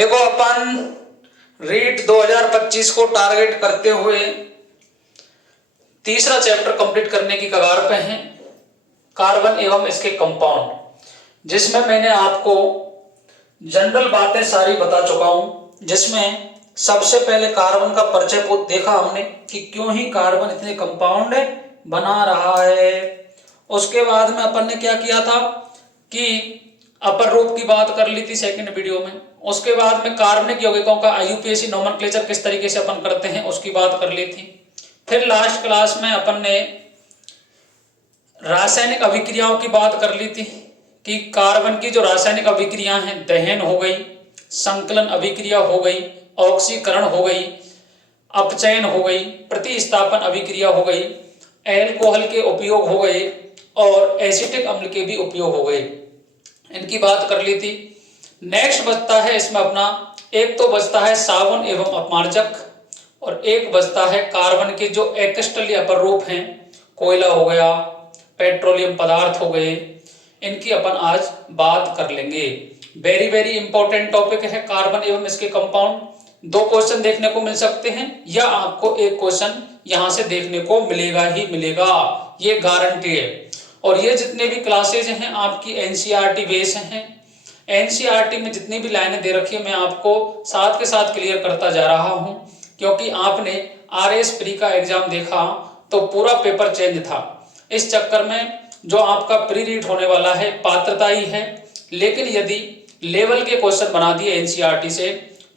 देखो अपन रीट 2025 को टारगेट करते हुए तीसरा चैप्टर कंप्लीट करने की कगार पे हैं, कार्बन एवं इसके कंपाउंड, जिसमें मैंने आपको जनरल बातें सारी बता चुका हूं। जिसमें सबसे पहले कार्बन का परिचय को देखा हमने कि क्यों ही कार्बन इतने कंपाउंड बना रहा है। उसके बाद में अपन ने क्या किया था कि अपर रूप की बात कर ली थी सेकंड वीडियो में। उसके बाद में कार्बनिक यौगिकों का आईयूपीएसी नोमेनक्लेचर किस तरीके से अपन करते हैं उसकी बात कर ली थी। फिर लास्ट क्लास में अपन ने रासायनिक अभिक्रियाओं की बात कर ली थी कि कार्बन की जो रासायनिक अभिक्रिया हैं, दहन हो गई, संकलन अभिक्रिया हो गई, ऑक्सीकरण हो गई, अपचयन हो गई, प्रतिस्थापन अभिक्रिया हो गई, एल्कोहल के उपयोग हो गए और एसिटिक अम्ल के भी उपयोग हो गए, इनकी बात कर ली थी। नेक्स्ट बचता है इसमें अपना, एक तो बचता है साबुन एवं अपमार्जक और एक बचता है कार्बन के जो एक्सटर्नली अपर रूप हैं, कोयला हो गया, पेट्रोलियम पदार्थ हो गए, इनकी अपन आज बात कर लेंगे। वेरी वेरी इंपॉर्टेंट टॉपिक है कार्बन एवं इसके कंपाउंड। 2 क्वेश्चन देखने को मिल सकते हैं या आपको एक क्वेश्चन यहां से देखने को मिलेगा ही मिलेगा, ये गारंटी है। और ये जितने भी क्लासेज हैं आपकी एनसीईआरटी बेस हैं। एनसीईआरटी में जितनी भी लाइनें दे रखी है मैं आपको साथ के साथ क्लियर करता जा रहा हूं, क्योंकि आपने आरएस प्री का एग्जाम देखा तो पूरा पेपर चेंज था। इस चक्कर में जो आपका प्री रीड होने वाला है पात्रता ही है, लेकिन यदि लेवल के क्वेश्चन बना दिए एनसीईआरटी से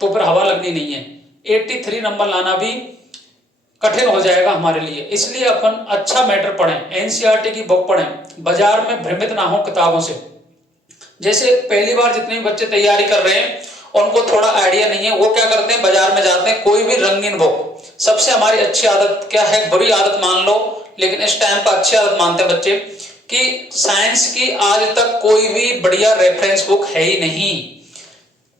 तो फिर हवा लगनी नहीं है। 83 नंबर लाना भी कठिन हो जाएगा हमारे लिए। इसलिए अपन अच्छा मैटर पढ़ें, एनसीईआरटी की बुक पढ़ें, बाजार में भ्रमित ना हो किताबों से। जैसे पहली बार जितने भी बच्चे तैयारी कर रहे हैं उनको थोड़ा आइडिया नहीं है, वो क्या करते हैं बाजार में जाते हैं कोई भी रंगीन बुक। सबसे हमारी अच्छी आदत क्या है, बुरी आदत मान लो लेकिन इस टाइम पर अच्छी आदत मानते हैं बच्चे, कि साइंस की आज तक कोई भी बढ़िया रेफरेंस बुक है ही नहीं।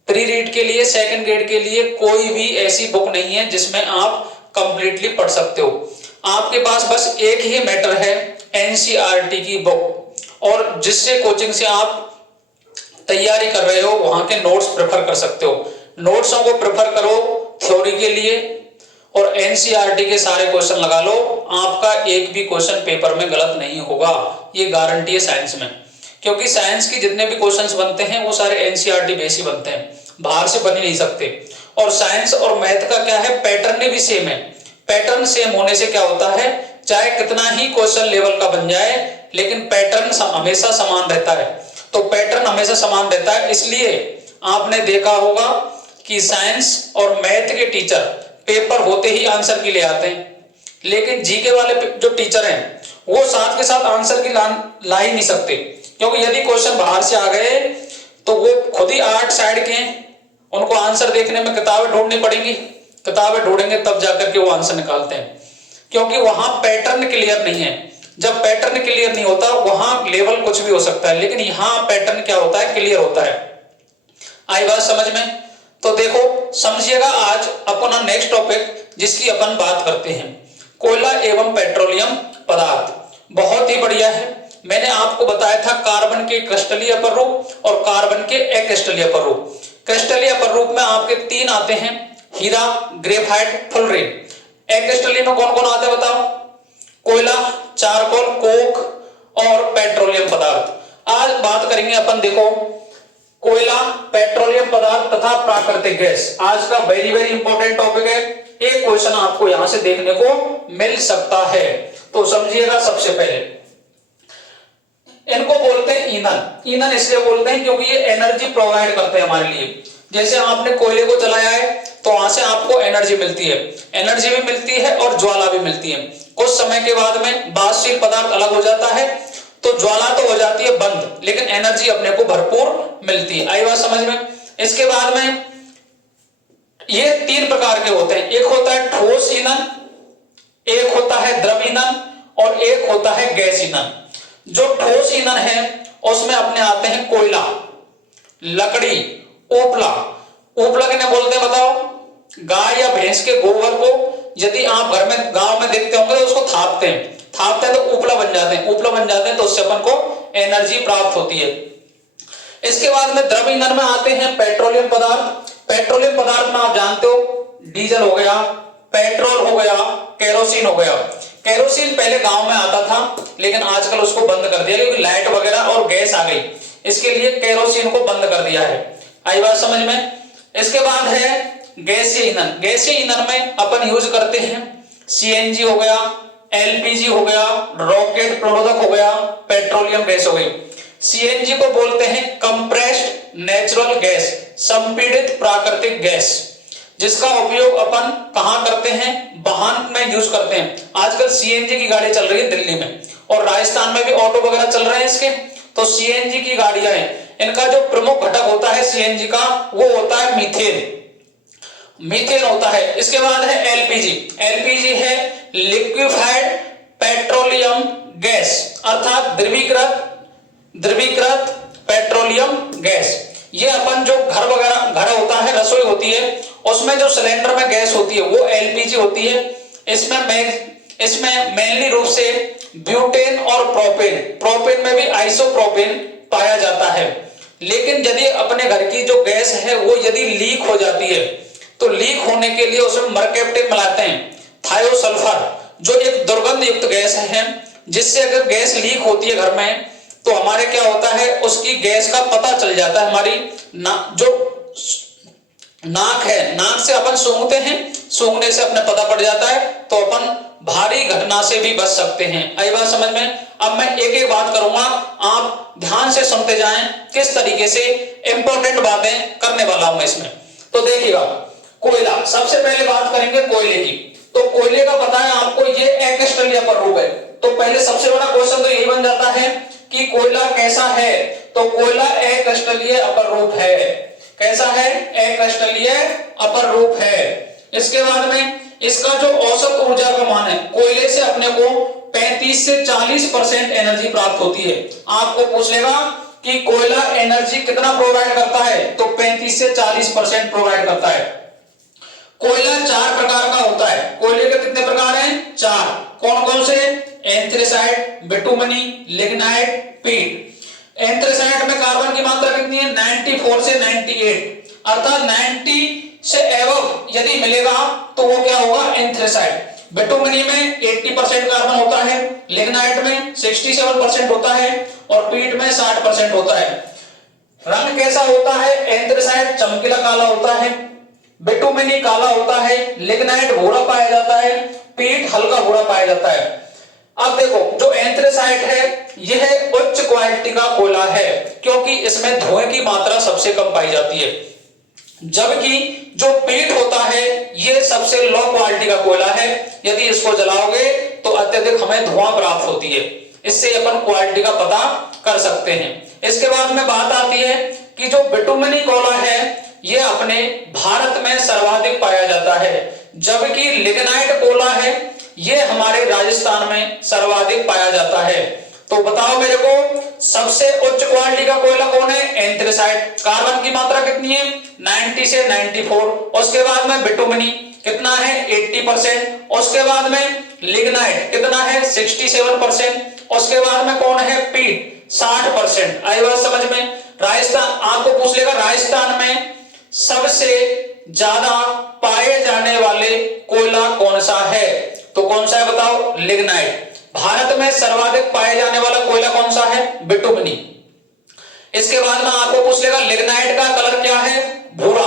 प्री रीड के लिए, सेकंड ग्रेड के लिए कोई भी ऐसी बुक नहीं है जिसमें आप कंप्लीटली पढ़ सकते हो। आपके पास बस एक ही मैटर है, एनसीईआरटी की बुक, और जिससे कोचिंग से आप तैयारी कर रहे हो वहां के नोट्स प्रेफर कर सकते हो। नोट्सों को प्रेफर करो थ्योरी के लिए और एनसीईआरटी के सारे क्वेश्चन लगा लो, आपका एक भी क्वेश्चन पेपर में गलत नहीं होगा, ये गारंटी है साइंस में। क्योंकि साइंस के जितने भी क्वेश्चंस बनते हैं वो सारे एनसीईआरटी बेस ही बनते हैं, बाहर से बन ही नहीं सकते। और साइंस और मैथ का क्या है, पैटर्न भी सेम है। पैटर्न सेम होने से क्या होता है, चाहे कितना ही क्वेश्चन लेवल का बन जाए लेकिन पैटर्न हमेशा समान रहता है। तो पैटर्न हमेशा समान रहता है, इसलिए आपने देखा होगा कि साइंस और मैथ के टीचर पेपर होते ही आंसर की ले आते हैं, लेकिन जीके वाले जो टीचर हैं वो साथ के साथ आंसर की ला ही नहीं सकते, क्योंकि यदि क्वेश्चन बाहर से आ गए तो वो खुद ही 8 साइड के हैं, उनको आंसर देखने में किताबें ढूंढनी पड़ेंगी, किताबें ढूंढेंगे तब जाकर के वो आंसर निकालते हैं, क्योंकि वहां पैटर्न क्लियर नहीं है। जब पैटर्न क्लियर नहीं होता वहां लेवल कुछ भी हो सकता है, लेकिन यहां पैटर्न क्या होता है, क्लियर होता है। आई बात समझ में? तो देखो समझिएगा, आज अपना नेक्स्ट टॉपिक जिसकी अपन बात करते हैं, कोयला एवं पेट्रोलियम पदार्थ। बहुत ही बढ़िया है। मैंने आपको बताया था कार्बन के क्रिस्टलीय अपर रूप और कार्बन के एक्रिस्टलीय अपर रूप। क्रिस्टलीय अपर रूप में आपके 3 आते हैं, हीरा, ग्रेफाइट, फुलरेन। एक्रिस्टलीय में कौन कौन आते हैं बताओ? कोयला, चारकोल, कोक और पेट्रोलियम पदार्थ। आज बात करेंगे अपन, देखो कोयला, पेट्रोलियम पदार्थ तथा प्राकृतिक गैस आज का वेरी वेरी इंपॉर्टेंट टॉपिक है। एक क्वेश्चन आपको यहां से देखने को मिल सकता है, तो समझिएगा। सबसे पहले इनको बोलते हैं ईंधन। ईंधन इसलिए बोलते हैं क्योंकि ये एनर्जी प्रोवाइड करते हैं हमारे लिए। जैसे आपने कोयले को जलाया है तो वहां से आपको एनर्जी मिलती है, एनर्जी भी मिलती है और ज्वाला भी मिलती है। कुछ समय के बाद में बाष्पीय पदार्थ अलग हो जाता है तो ज्वाला तो हो जाती है बंद, लेकिन एनर्जी अपने को भरपूर मिलती है। आई बात समझ में? इसके बाद में ये 3 प्रकार के होते हैं, एक होता है ठोस ईंधन, एक होता है द्रव ईंधन और एक होता है गैस ईंधन। जो ठोस ईंधन है उसमें अपने आते हैं कोयला, लकड़ी, उपला। उपला किन्हें बोलते हैं बताओ? गाय या भैंस के गोबर को यदि आप घर में गांव में देखते होंगे तो उसको थापते हैं तो उपला बन जाते हैं, उपला बन जाते हैं तो उससे अपन को एनर्जी प्राप्त होती है। इसके बाद में द्रव ईंधन में आते हैं पेट्रोलियम पदार्थ। पेट्रोलियम पदार्थ में आप जानते हो डीजल हो गया, पेट्रोल हो गया, केरोसिन हो गया। केरोसिन पहले गांव में आता था लेकिन आजकल उसको बंद कर दिया क्योंकि लाइट वगैरह और गैस आ गई, इसके लिए केरोसिन को बंद कर दिया है। आई बात समझ में। इसके बाद है गैसीय ईंधन। गैसीय ईंधन में अपन यूज करते हैं सीएनजी हो गया, एलपीजी हो गया, रॉकेट प्रणोदक हो गया, पेट्रोलियम गैस हो गई। सीएनजी को बोलते हैं कंप्रेस्ड नेचुरल गैस, संपीड़ित प्राकृतिक गैस, जिसका उपयोग अपन कहां करते हैं, वाहन में यूज करते हैं। आजकल सीएनजी की गाड़ी चल रही है दिल्ली में और राजस्थान में भी ऑटो वगैरह चल रहे हैं इसके। तो सीएनजी की गाड़ियां हैं, इनका जो प्रमुख घटक होता है सीएनजी का वो होता है मीथेन, मीथेन होता है। इसके बाद है एलपीजी। एलपीजी है लिक्विफाइड पेट्रोलियम गैस, अर्थात द्रवीकृत पेट्रोलियम गैस। ये अपन जो घर होता है, रसोई होती है, उसमें जो सिलेंडर में गैस होती है वो एलपीजी होती है। इसमें मेनली रूप से ब्यूटेन और प्रोपेन में भी आइसोप्रोपेन पाया जाता है। लेकिन यदि अपने घर की जो गैस है वो यदि लीक हो जाती है तो लीक होने के लिए उसमें मर्केप्टेन मिलाते हैं, थायोसल्फर, जो एक दुर्गंध युक्त गैस है, जिससे अगर गैस लीक होती है घर में तो हमारे क्या होता है, उसकी गैस का पता चल जाता है। हमारी जो नाक है, नाक से अपन सूंघते हैं, सूंघने से अपने पता पड़ जाता है, तो अपन भारी घटना से भी बच सकते हैं। आई बात समझ में। अब मैं एक एक बात करूंगा, आप ध्यान से सुनते जाएं, किस तरीके से इंपॉर्टेंट बातें करने वाला हूं मैं इसमें। तो देखिएगा, कोयला, सबसे पहले बात करेंगे कोयले की। तो कोयले का पता है आपको, ये अकशेरुकीय अपर है। तो पहले सबसे बड़ा क्वेश्चन तो यही बन जाता है कि कोयला कैसा है, तो कोयला अकशेरुकीय अपर है। कैसा है? अकशेरुकीय अपर रूप है। इसके बाद में इसका जो औसत ऊर्जा का मान है, कोयले से अपने को 35 से 40% एनर्जी प्राप्त होती है। आपको पूछ लेगा कि कोयला एनर्जी कितना प्रोवाइड करता है, तो 35 से 40% प्रोवाइड करता है। कोयला 4 प्रकार का होता है। कोयले के कितने प्रकार हैं? 4। कौन कौन से? एंथ्रेसाइट, बिटुमनी, लिग्नाइट, पीट। एंथ्रेसाइट में कार्बन की मात्रा कितनी है? 94 से 98, अर्थात 90 से एबव यदि मिलेगा तो वो क्या होगा? एंथ्रेसाइट। बिटुमनी में 80% कार्बन होता है, लिग्नाइट में 67% होता है और पीट में 60% होता है। रंग कैसा होता है? एंथ्रेसाइट चमकीला काला होता है, बिटुमनी काला होता है, लिग्नाइट भूरा पाया जाता है, पीट हल्का भूरा पाया जाता है। अब देखो, जो एंथ्रेसाइट है यह उच्च क्वालिटी का कोयला है क्योंकि इसमें धुएं की मात्रा सबसे कम पाई जाती है, जबकि जो पीट होता है यह सबसे लो क्वालिटी का कोयला है। यदि इसको जलाओगे तो अत्यधिक हमें धुआं प्राप्त होती है। इससे अपन क्वालिटी का पता कर सकते हैं। इसके बाद में बात आती है कि जो बिटुमनी कोयला है यह अपने भारत में सर्वाधिक पाया जाता है, जबकि लिग्नाइट कोयला है यह हमारे राजस्थान में सर्वाधिक पाया जाता है। तो बताओ मेरे को, सबसे उच्च क्वालिटी का कोयला कौन है? एंथ्रेसाइट। कार्बन की मात्रा कितनी है? 90 से 94। उसके बाद में बिटुमनी कितना है? 80%। उसके बाद में लिग्नाइट कितना है? 67%। उसके बाद में कौन है? पीट 60%। आई बात समझ में। राजस्थान, आपको पूछ लेगा राजस्थान में सबसे ज्यादा पाए जाने वाले कोयला कौन सा है, तो कौन सा है बताओ? लिग्नाइट। भारत में सर्वाधिक पाए जाने वाला कोयला कौन सा है? बिटुमनी। इसके बाद में आपको पूछ लेगा लिग्नाइट का कलर क्या है? भूरा।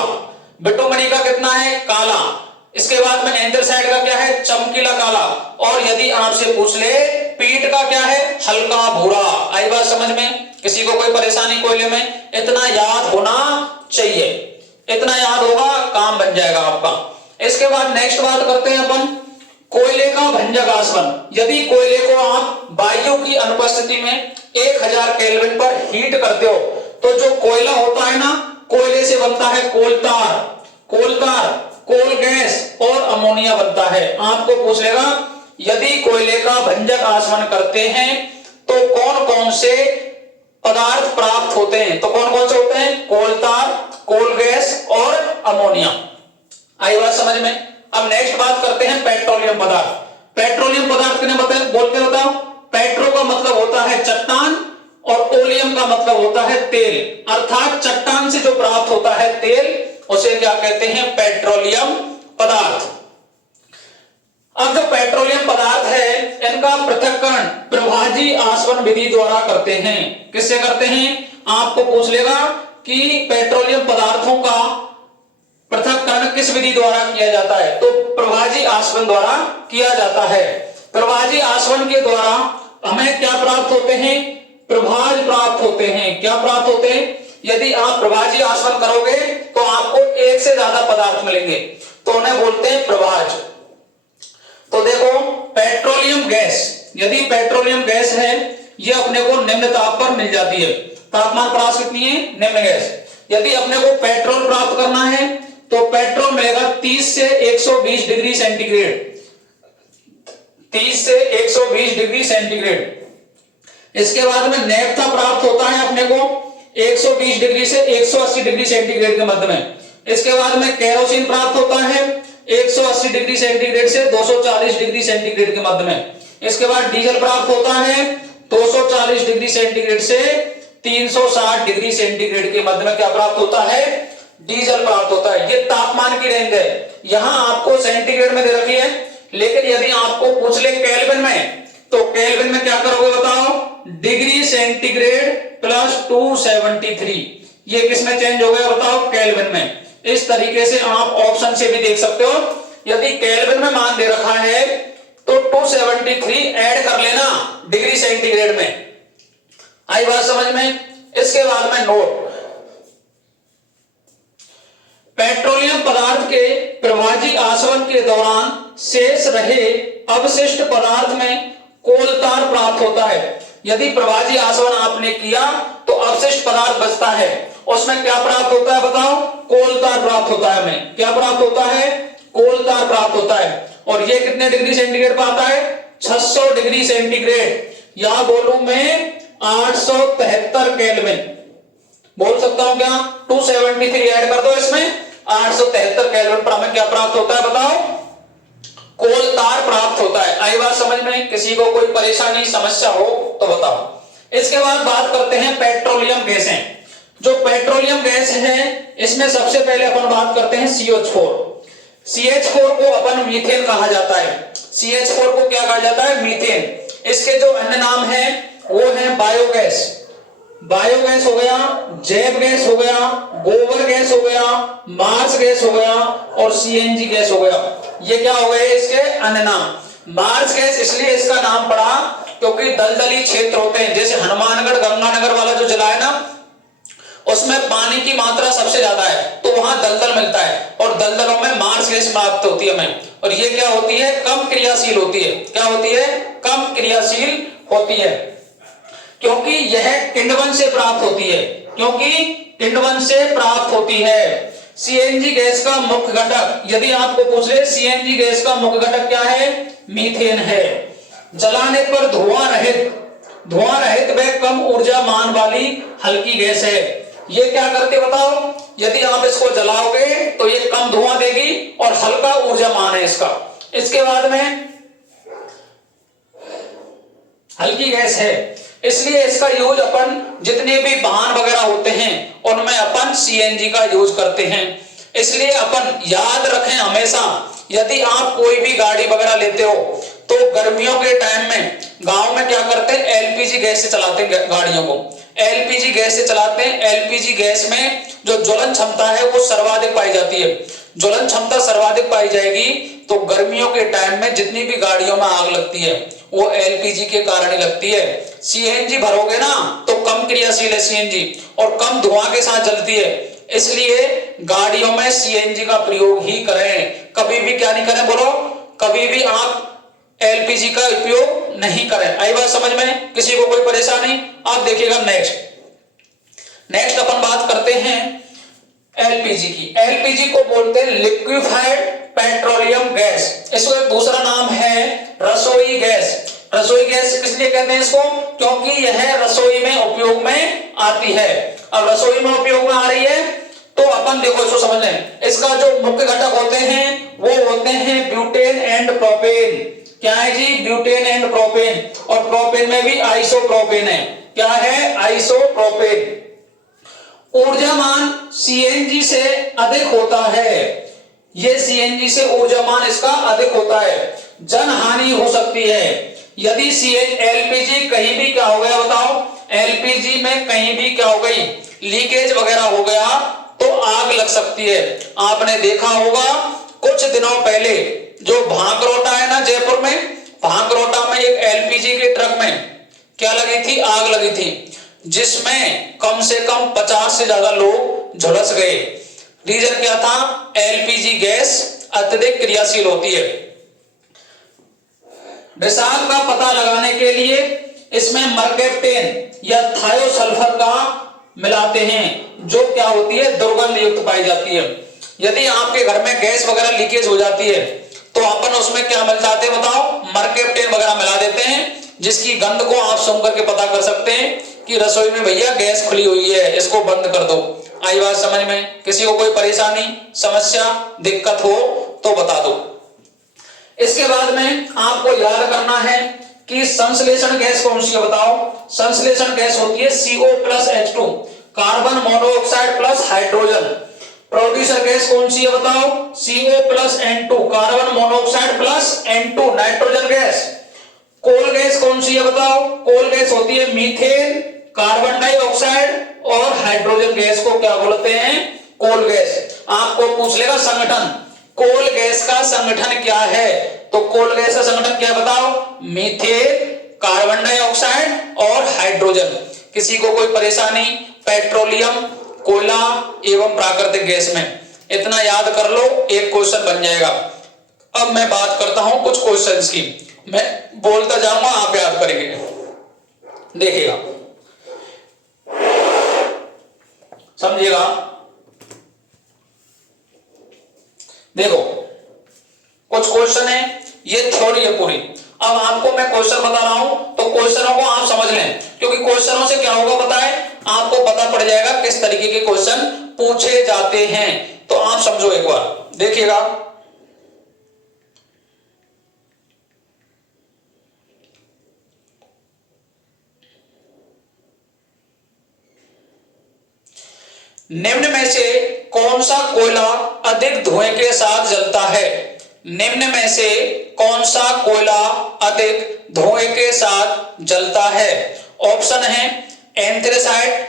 बिटुमनी का कितना है? काला। इसके बाद में एंथ्रेसाइट का क्या है? चमकीला काला। और यदि आपसे पूछ ले पीट का क्या है? हल्का भूरा। आई बात समझ में। किसी को कोई परेशानी कोयले में? इतना याद होना चाहिए, इतना याद होगा काम बन जाएगा आपका। इसके बाद नेक्स्ट बात करते हैं अपन कोयले का भंजक आसवन। यदि कोयले को आप वायु की अनुपस्थिति में 1000 केल्विन पर हीट करते हो तो जो कोयला होता है ना, कोयले से बनता है कोलतार, कोल गैस और अमोनिया बनता है। आपको पूछ लेगा यदि कोयले का भंजक आसवन करते हैं तो कौन कौन से पदार्थ प्राप्त होते हैं, तो कौन कौन से होते हैं? कोलतार, कोल गैस और अमोनिया। आई बात समझ में। अब नेक्स्ट बात करते हैं पेट्रोलियम पदार्थ। पेट्रोलियम पदार्थ किन्हें बोलते बताओ? पेट्रो का मतलब होता है चट्टान और ओलियम का मतलब होता है तेल, अर्थात चट्टान से जो प्राप्त होता है तेल उसे क्या कहते हैं? पेट्रोलियम पदार्थ। अब जो पेट्रोलियम पदार्थ है इनका पृथक्करण प्रभाजी आसवन विधि द्वारा करते हैं। किससे करते हैं? आपको पूछ लेगा कि पेट्रोलियम पदार्थों का पृथक्करण किस विधि द्वारा किया जाता है, तो प्रभाजी आसवन द्वारा किया जाता है। प्रभाजी आसवन के द्वारा हमें क्या प्राप्त होते हैं? प्रभाज प्राप्त होते हैं। क्या प्राप्त होते हैं? यदि आप प्रभाजी आसवन करोगे तो आपको एक से ज्यादा पदार्थ मिलेंगे, तो उन्हें बोलते हैं प्रभाज। तो देखो पेट्रोलियम गैस, यदि पेट्रोलियम गैस है ये अपने को निम्न ताप पर मिल जाती है। तापमान परास कितनी है? निम्न गैस। यदि अपने को पेट्रोल प्राप्त करना है तो पेट्रोल मिलेगा 30 से 120 डिग्री सेंटीग्रेड, 30 से 120 डिग्री सेंटीग्रेड। इसके बाद में नेफ्था प्राप्त होता है अपने को 120 डिग्री से 180 डिग्री सेंटीग्रेड के मध्य में। इसके बाद में केरोसिन प्राप्त होता है 180 डिग्री सेंटीग्रेड से 240 डिग्री सेंटीग्रेड के मध्य में। इसके बाद डीजल प्राप्त होता है 240 डिग्री सेंटीग्रेड से 360 डिग्री सेंटीग्रेड के मध्य में। क्या प्राप्त होता है? डीजल प्राप्त होता है। ये तापमान की रेंज है, यहां आपको सेंटीग्रेड में दे रखी है, लेकिन यदि आपको पूछ ले केल्विन में, तो केल्विन में क्या करोगे बताओ? Degree centigrade plus 273। ये किसमें चेंज हो गया बताओ? केल्विन में। इस तरीके से आप ऑप्शन से भी देख सकते हो। यदि केल्विन में मान दे रखा है तो 273 ऐड कर लेना डिग्री सेंटीग्रेड में। आई बात समझ में? इसके बाद में नोट, पेट्रोलियम पदार्थ के प्रभाजी आसवन के दौरान शेष रहे अवशिष्ट पदार्थ में कोलतार प्राप्त होता है। यदि प्रभाजी आसवन आपने किया तो अवशिष्ट पदार्थ बचता है, उसमें क्या प्राप्त होता है बताओ? कोलतार प्राप्त होता है। हमें क्या प्राप्त होता है? कोलतार प्राप्त होता है। और ये कितने डिग्री सेंटीग्रेड पर आता है? 600 डिग्री सेंटीग्रेड, या बोलूं मैं 873 केल्विन। बोल सकता हूं क्या? 273 ऐड कर दो इसमें, 873 केल्विन पर हमें क्या प्राप्त होता है बताओ? कोलतार प्राप्त होता है। आई बात समझ में? किसी को कोई परेशानी समस्या हो तो बताओ। इसके बाद बात करते हैं पेट्रोलियम गैसें। जो पेट्रोलियम गैस है इसमें सबसे पहले अपन बात करते हैं CH4। CH4 को अपन मीथेन कहा जाता है। CH4 को क्या कहा जाता है? मीथेन। इसके जो अन्य नाम है वो है बायोगैस। बायोगैस हो गया, जैव गैस हो गया, गोबर गैस हो गया, मार्स गैस हो गया और CNG गैस हो गया। ये क्या हो गए इसके अन्य नाम। मार्स गैस इसलिए इसका नाम पड़ा क्योंकि दलदली क्षेत्र होते हैं, जैसे हनुमानगढ़ गंगानगर वाला जो जिला है ना, उसमें पानी की मात्रा सबसे ज्यादा है, तो वहां दलदल मिलता है और दलदलों में मार्स गैस प्राप्त होती है हमें। और ये क्या होती है? कम क्रियाशील होती है। क्या होती है? कम क्रियाशील होती है, क्योंकि यह किण्वन से प्राप्त होती है, क्योंकि किण्वन से प्राप्त होती है। CNG गैस का मुख्य घटक, यदि आपको पूछ ले CNG गैस का मुख्य घटक क्या है? मीथेन है। जलाने पर धुआं रहित व कम ऊर्जा मान वाली हल्की गैस है। ये क्या करते बताओ? यदि आप इसको जलाओगे तो ये कम धुआं देगी और हल्का ऊर्जा मान है इसका। इसके बाद में हल्की गैस है, इसलिए इसका यूज अपन जितने भी वाहन वगैरह होते हैं उनमें अपन CNG का यूज करते हैं। इसलिए अपन याद रखें हमेशा, यदि आप कोई भी गाड़ी वगैरह लेते हो तो गर्मियों के टाइम में गांव में क्या करते हैं? LPG गैस से चलाते हैं गाड़ियों को। LPG गैस से चलाते हैं। LPG गैस में जो ज्वलन क्षमता है वो सर्वाधिक पाई जाती है। ज्वलन क्षमता सर्वाधिक पाई जाएगी तो गर्मियों के टाइम में जितनी भी गाड़ियों में आग लगती है वो LPG के कारण ही लगती है। CNG भरोगे ना तो कम क्रियाशील है CNG और कम धुआं के साथ जलती है, इसलिए गाड़ियों में CNG का प्रयोग ही करें। कभी भी क्या नहीं करें बोलो? कभी भी आप LPG का उपयोग नहीं करें। आई बात समझ में? किसी को कोई परेशानी? आप देखिएगा नेक्स्ट अपन बात करते हैं LPG की। LPG को बोलते हैं लिक्विफाइड पेट्रोलियम गैस। इसको एक दूसरा नाम है रसोई गैस। रसोई गैस किस लिए कहते हैं इसको? क्योंकि यह रसोई में उपयोग में आती है। अब रसोई में उपयोग में आ रही है तो अपन देखो इसको समझ लें। इसका जो मुख्य घटक होते हैं वो होते हैं ब्यूटेन एंड प्रोपेन। क्या है जी? Butane and propane. और प्रोपेन में भी आइसोप्रोपेन है। क्या है? आइसोप्रोपेन। ऊर्जामान सीएनजी से अधिक होता है, ये सीएनजी से ऊर्जामान इसका अधिक होता है, जन हानि हो सकती है। यदि एलपीजी कहीं भी क्या हो गया बताओ, एलपीजी में कहीं भी क्या हो गई, लीकेज वगैरह हो गया तो आग लग सकती है। आपने देखा होगा कुछ दिनों पहले जो भांकरोटा है ना जयपुर में, भांकरोटा में एक एलपीजी के ट्रक में क्या लगी थी, आग लगी थी, जिसमें कम से कम 50 से ज्यादा लोग झुलस गए। रीजन क्या था, एलपीजी गैस अत्यधिक क्रियाशील होती है। रिसाव का पता लगाने के लिए इसमें मर्केप्टेन या थायोसल्फर का मिलाते हैं, जो क्या होती है, दुर्गंध युक्त पाई जाती है। यदि आपके घर में गैस वगैरह लीकेज हो जाती है तो अपन उसमें क्या मिल जाते हैं बताओ, मर्केप्टेन वगैरह मिला देते हैं, जिसकी गंध को आप सूंघ करके पता कर सकते हैं कि रसोई में भैया गैस खुली हुई है, इसको बंद कर दो। आई बात समझ में? किसी को कोई परेशानी, समस्या, दिक्कत हो तो बता दो। इसके बाद में आपको याद करना है कि संश्लेषण गैस कौन सी है बताओ। संश्लेषण गैस होती है CO plus H2, carbon monoxide plus hydrogen. Producer gas कौन सी है बताओ, CO plus N2, carbon monoxide plus N2, nitrogen gas. Coal gas कौन सी है बताओ, कोल गैस होती है मीथेन, कार्बन डाइऑक्साइड और हाइड्रोजन गैस को क्या बोलते हैं, कोल गैस। आपको पूछ लेगा संगठन, कोल गैस का संगठन क्या है, तो कोल गैस का संगठन क्या बताओ, मीथेन, कार्बन डाइऑक्साइड और हाइड्रोजन। किसी को कोई परेशानी, पेट्रोलियम, कोयला एवं प्राकृतिक गैस में, इतना याद कर लो, एक क्वेश्चन बन जाएगा। अब मैं बात करता हूं कुछ क्वेश्चंस की, मैं बोलता जाऊंगा, आप याद करेंगे, देखिएगा, समझिएगा। देखो कुछ क्वेश्चन है, ये थ्योरी है पूरी। अब आपको मैं क्वेश्चन बता रहा हूं तो क्वेश्चनों को आप समझ लें, क्योंकि क्वेश्चनों से क्या होगा पता है, आपको पता पड़ जाएगा किस तरीके के क्वेश्चन पूछे जाते हैं। तो आप समझो एक बार, देखिएगा। निम्न में से कौन सा कोयला अधिक धुएं के साथ जलता है, निम्न में से कौन सा कोयला अधिक धुएं के साथ जलता है। ऑप्शन है एंथ्रेसाइट,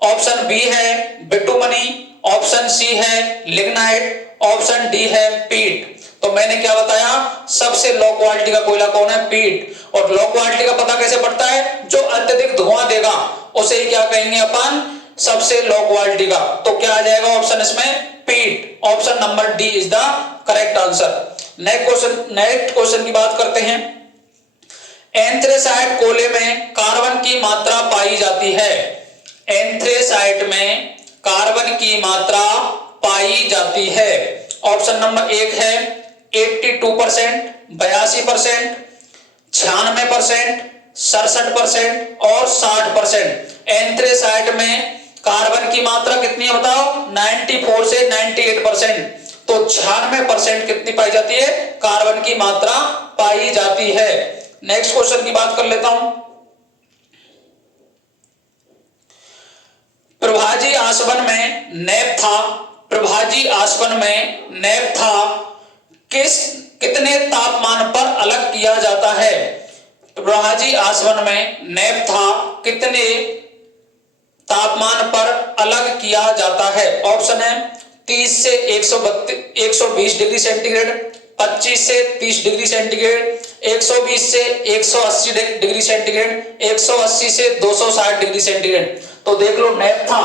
ऑप्शन बी है बिटुमनी, ऑप्शन सी है लिग्नाइट, ऑप्शन डी है पीट। तो मैंने क्या बताया, सबसे लो क्वालिटी का कोयला कौन है, पीट। और लो क्वालिटी का पता कैसे पड़ता है, जो अत्यधिक धुआं देगा उसे ही क्या कहेंगे अपन, सबसे लो क्वालिटी का। तो क्या आ जाएगा ऑप्शन इसमें, पीट। Option number D is the correct answer. Next question की बात करते हैं। एंथ्रेसाइट कोयले में कार्बन की मात्रा पाई जाती है, एंथ्रेसाइट में कार्बन की मात्रा पाई जाती है। ऑप्शन नंबर 1 है 82%, 82%, 96%, 67% और 60%। एंथ्रेसाइट में कार्बन की मात्रा कितनी है बताओ, 94 से 98%। तो 96% कितनी पाई जाती है, कार्बन की मात्रा पाई जाती है। नेक्स्ट क्वेश्चन की बात कर लेता हूं। प्रभाजी आसवन में नेपथा, प्रभाजी आसवन में नेपथा कितने तापमान पर अलग किया जाता है। प्रभाजी आसवन में नेपथा कितने तापमान पर अलग किया जाता है। ऑप्शन है 30 से 120 डिग्री सेंटीग्रेड, 25 से 30 डिग्री सेंटीग्रेड, 120 से 180 डिग्री सेंटीग्रेड, 180 से 260 डिग्री सेंटीग्रेड। तो देख लो नेपथा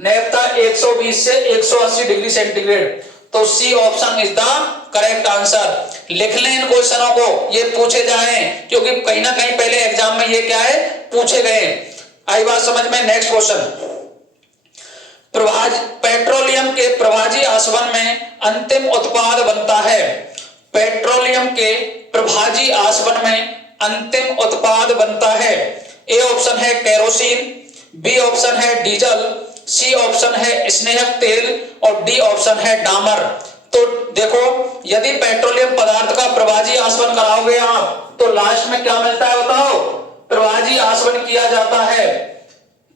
120 से 180 डिग्री सेंटीग्रेड। तो C option is the correct answer. लिख लें इन क्वेश्चनों को, ये पूछे जाए, क्योंकि कहीं ना कहीं पहले एग्जाम में ये क्या है, पूछे गए। आई बात समझ में। नेक्स्ट क्वेश्चन, पेट्रोलियम के प्रभाजी आसवन में अंतिम उत्पाद बनता है। पेट्रोलियम के प्रभाजी आसवन में अंतिम उत्पाद बनता है। ए ऑप्शन है केरोसिन, बी ऑप्शन है डीजल, सी ऑप्शन है स्नेहक तेल और डी ऑप्शन है डामर। तो देखो, यदि पेट्रोलियम पदार्थ का प्रभाजी आसवन कराओगे आप तो लास्ट में क्या मिलता है बताओ, प्रभाजी आसवन किया जाता है।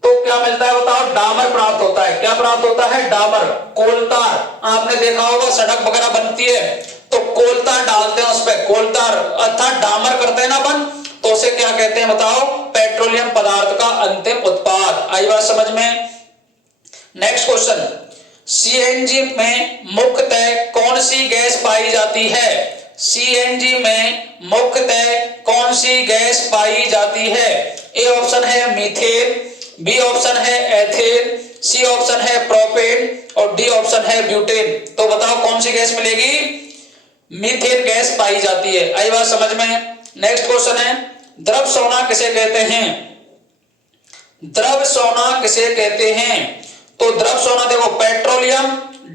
तो क्या मिलता है बताओ, डामर प्राप्त होता है। क्या प्राप्त होता है, डामर, कोलतार। आपने देखा होगा सड़क वगैरह बनती है तो कोलतार डालते हैं उस पर, कोलतार अर्थात डामर करते हैं ना अपन, तो उसे क्या कहते हैं बताओ, पेट्रोलियम पदार्थ का अंतिम उत्पाद। आई बात समझ में। नेक्स्ट क्वेश्चन, सीएनजी में मुख्यतः कौन सी गैस पाई जाती है? सीएनजी में मुख्यतः कौन सी गैस पाई जाती है? ए ऑप्शन है मीथेन, बी ऑप्शन है एथेन, सी ऑप्शन है प्रोपेन और डी ऑप्शन है ब्यूटेन। तो बताओ कौन सी गैस मिलेगी? मीथेन गैस पाई जाती है। आई बात समझ में। नेक्स्ट क्वेश्चन है, द्रव सोना किसे कहते हैं? द्रव सोना किसे कहते हैं? तो द्रव सोना देखो, पेट्रोलियम,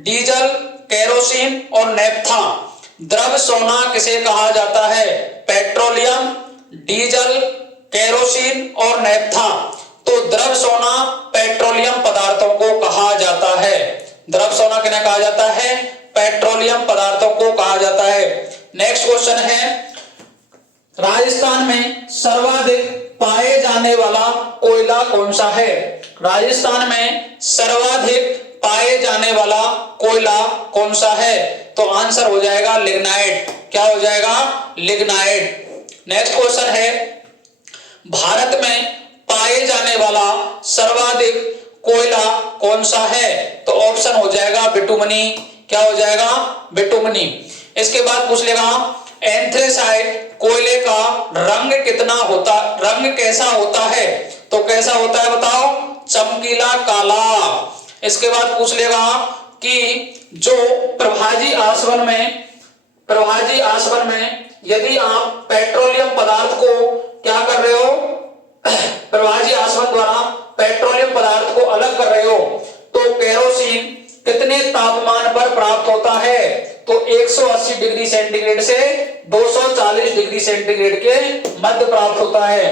डीजल, केरोसिन और नैप्था। द्रव सोना किसे कहा जाता है? पेट्रोलियम, डीजल, केरोसिन और नैप्था। तो द्रव सोना पेट्रोलियम पदार्थों को कहा जाता है। द्रव सोना किन्हें कहा जाता है? पेट्रोलियम पदार्थों को कहा जाता है। नेक्स्ट क्वेश्चन है, राजस्थान में सर्वाधिक पाए जाने वाला कोयला कौन सा है? राजस्थान में सर्वाधिक पाए जाने वाला कोयला कौन सा है? तो आंसर हो जाएगा लिग्नाइट। क्या हो जाएगा? लिग्नाइट। नेक्स्ट क्वेश्चन है, भारत में पाए जाने वाला सर्वाधिक कोयला कौन सा है? तो ऑप्शन हो जाएगा बिटुमनी। क्या हो जाएगा? बिटुमनी। इसके बाद पूछ लेगा, एंथ्रेसाइट कोयले का रंग कितना होता, रंग कैसा होता है? तो कैसा होता है बताओ? चमकीला काला। इसके बाद पूछ लेगा कि जो प्रभाजी आसवन में यदि आप पेट्रोलियम पदार्थ को क्या कर रहे हो, प्रभाजी आसवन द्वारा पेट्रोलियम पदार्थ को अलग कर रहे हो, तो केरोसिन कितने तापमान पर प्राप्त होता है? तो 180 डिग्री सेंटीग्रेड से 240 डिग्री सेंटीग्रेड के मध्य प्राप्त होता है।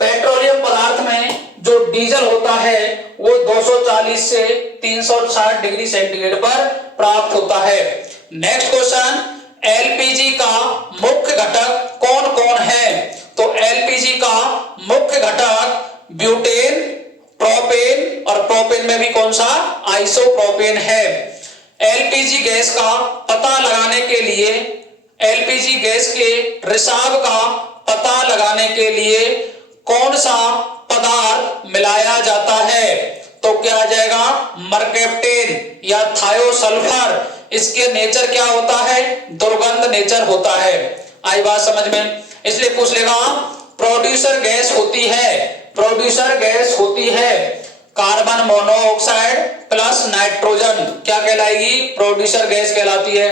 पेट्रोलियम पदार्थ में जो डीजल होता है वो 240 से 360 डिग्री सेंटीग्रेड पर प्राप्त होता है। नेक्स्ट क्वेश्चन, एलपीजी का मुख्य घटक कौन कौन है? तो एलपीजी का मुख्य घटक ब्यूटेन, प्रोपेन और प्रोपेन में भी कौन सा? आइसोप्रोपेन है। एलपीजी गैस का पता लगाने के लिए, एलपीजी गैस के रिसाव का पता लगाने के लिए कौन सा पदार्थ मिलाया जाता है? तो क्या आ जाएगा? मरकैप्टेन या थायोसल्फर। इसके नेचर क्या होता है? दुर्गंध नेचर होता है। आई बात समझ में। इसलिए पूछ लेगा, प्रोड्यूसर गैस होती है, प्रोड्यूसर गैस होती है कार्बन मोनोऑक्साइड प्लस नाइट्रोजन। क्या कहलाएगी? प्रोड्यूसर गैस कहलाती है।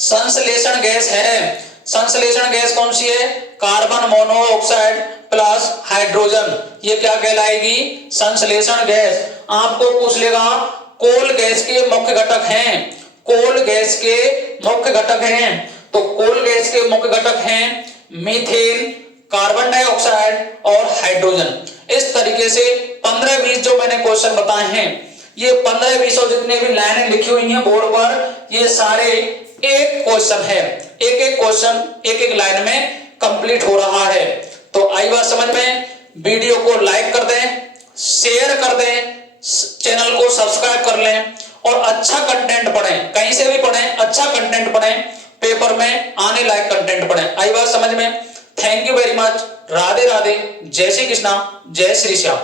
संश्लेषण गैस है, संश्लेषण गैस कौन सी है? Carbon monoxide plus hydrogen. ये क्या कहलाएगी? संश्लेषण गैस। आपको पूछ लेगा, कोल गैस के मुख्य घटक हैं, कोल गैस के मुख्य घटक हैं। तो कोल गैस के मुख्य घटक हैं मीथेन, कार्बन डाइऑक्साइड और हाइड्रोजन। इस तरीके से 15-20 जो मैंने क्वेश्चन बताए हैं, ये 15-20 और जितने भी लाइनें लिखी हुई हैं बोर्ड पर, ये सारे एक क्वेश्चन है। एक एक क्वेश्चन एक एक लाइन में कंप्लीट हो रहा है। तो आई बात समझ में। वीडियो को लाइक कर दें, शेयर कर दें, चैनल को सब्सक्राइब कर लें और अच्छा कंटेंट पढ़ें, कहीं से भी पढ़ें, अच्छा कंटेंट पढ़ें, पेपर में आने लायक कंटेंट पढ़ें। आई बात समझ में। Thank you very much. Radhe Radhe. जय श्री कृष्णा, जय श्री श्याम।